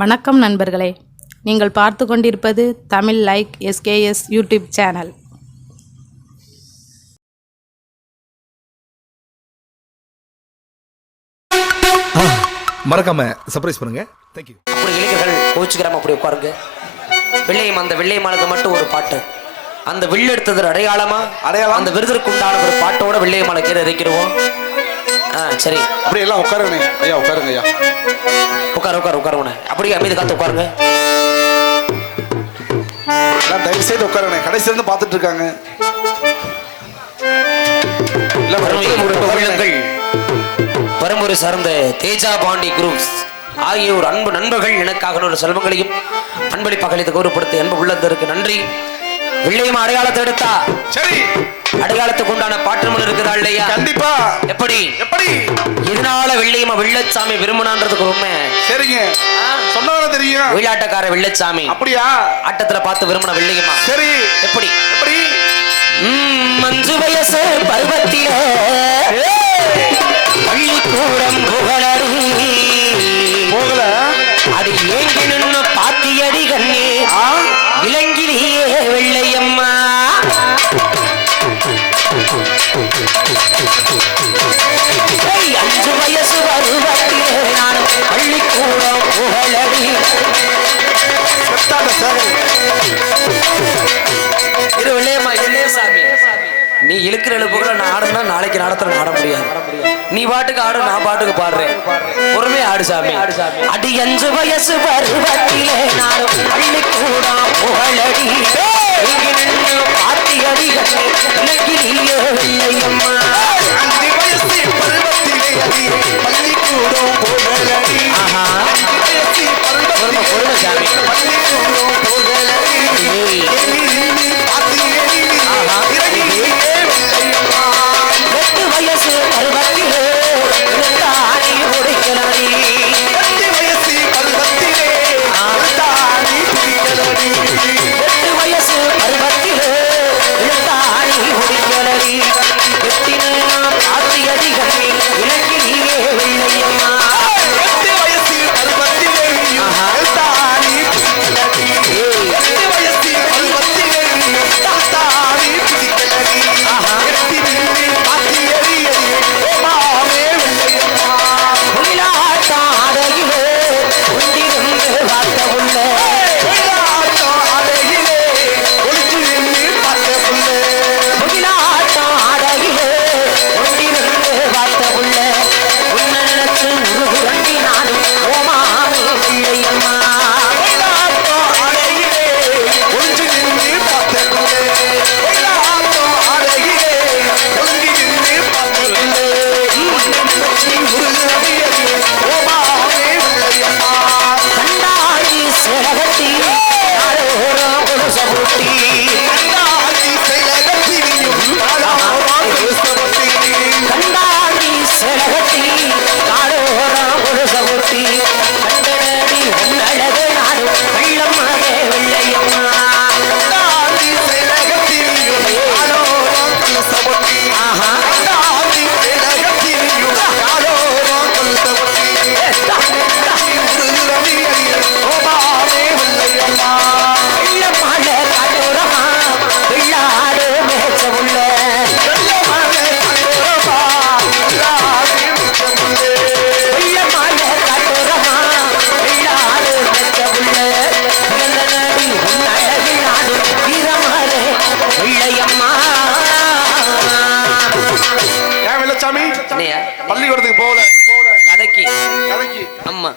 வணக்கம் நண்பர்களே. நீங்கள் பார்த்து கொண்டிருப்பது Tamil like SKS YouTube channel. மறக்காம சர்ப்ரைஸ் பண்ணுங்க. தேங்க்யூ அப்படி இளைஞர்கள் கோச்சுக்கிறாம அப்படி உட்காருங்க. வெள்ளையம் அந்த வெள்ளையம்மாளுக்கு மட்டும் ஒரு பாட்டு. அந்த வில் எடுத்தது அடையாளமா? அடையாளம். அந்த விருதற்கு உண்டான ஒரு பாட்டோட வெள்ளையம்மாளை கீழே இறக்கிடுவோம். ஆ சரி. அப்படி எல்லாம் உட்காருங்க ஐயா உட்காருங்க ஐயா. உட்காரு உட்காரு உட்காருங்க அப்படியே அமைதி காத்து உட்காருங்க. தயவு செய்து உட்காருங்க கடைசில இருந்து பார்த்துட்டு இருக்காங்க. பரம்பரை சார்ந்த தேஜா பாண்டி குரூப்ஸ். ஆகிய ஒரு அன்பு நண்பர்கள் எனக்காக ஒரு செல்வங்களையும் அன்பளிப்பாக கௌரவப்படுத்த அன்பு உள்ளதற்கு நன்றி. வெள்ளையம் அடையாளத்தை எடுத்தா. சரி. அடையாளத்துக்கு உண்டான பாட்டு மணி இருக்குதா இல்லையா? கண்டிப்பா. எப்படி? எப்படி? இதனால வெள்ளையம்மா வெள்ளச்சாமி விரும்பினான்றதுக்கு உண்மை. சரிங்க. சொன்னவன தெரியும். ஒயிலாட்டக்கார வெள்ளச்சாமி. அப்படியா? ஆட்டத்துல பார்த்து விரும்பின வெள்ளையம்மா. சரி. எப்படி? எப்படி? மஞ்சு வயசு பருவத்தில. நீ இழுக்கிற எழுப்புகளை நான் ஆடுனா நாளைக்கு நடத்துற ஆட முடியாது. நீ பாட்டுக்கு ஆடு நான் பாட்டுக்கு பாடுறேன். பொறுமையா ஆடு சாமி. அடி அஞ்சு வயசு பருவத்திலே நானும் புகழடி. அஞ்சு வயசு பருவத்திலே அடி பள்ளிக்கூடம் போகலடி ஆஹா. பொறுமை பொறுமை சாமி. போகலடி ஏய்,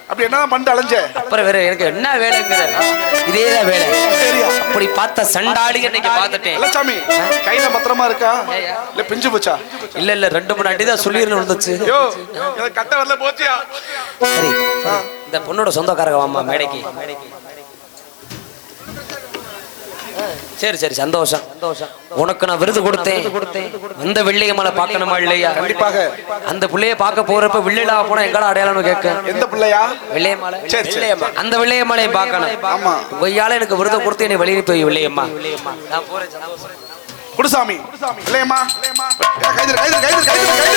அப்படி என்ன பண்ணிட்டு அலைஞ்ச? அப்புறம் வேற எனக்கு என்ன வேலைங்கிற? இதேதான் வேலை. சரியா? அப்படி பார்த்த சண்டாளி இன்னைக்கு பார்த்துட்டேன். வெள்ளச்சாமி கையில பத்திரமா இருக்கா. இல்ல பிஞ்சு போச்சா? இல்ல இல்ல ரெண்டு மூணு அடி தான் சொல்லிருந்து விழுந்துச்சு. யோ எனக்கு கட்ட வரல போச்சியா? சரி இந்த பொண்ணோட சொந்தக்காரங்க வாமா மேடைக்கு. சரி சரி. சந்தோஷம். சந்தோஷம். உனக்கு நான் விருது கொடுத்தேன். அந்த வெள்ளையம்மலை பார்க்கணுமா இல்லையா? கண்டிப்பாக. அந்த பிள்ளைய பார்க்க போறப்ப வெள்ளையில போனா எங்கடா அடையாளம்னு கேட்க. எந்த பிள்ளையா? வெள்ளையம்மாளை சரி. அந்த வெள்ளையம்மாளையும் பார்க்கணும். ஆமா. கொய்யால எனக்கு விருதை கொடுத்து என்னை வெளியே போய் வெள்ளையம்மா. நான் போறேன். குடுசாமி இல்லையம்மா கைது கைது கைது கைது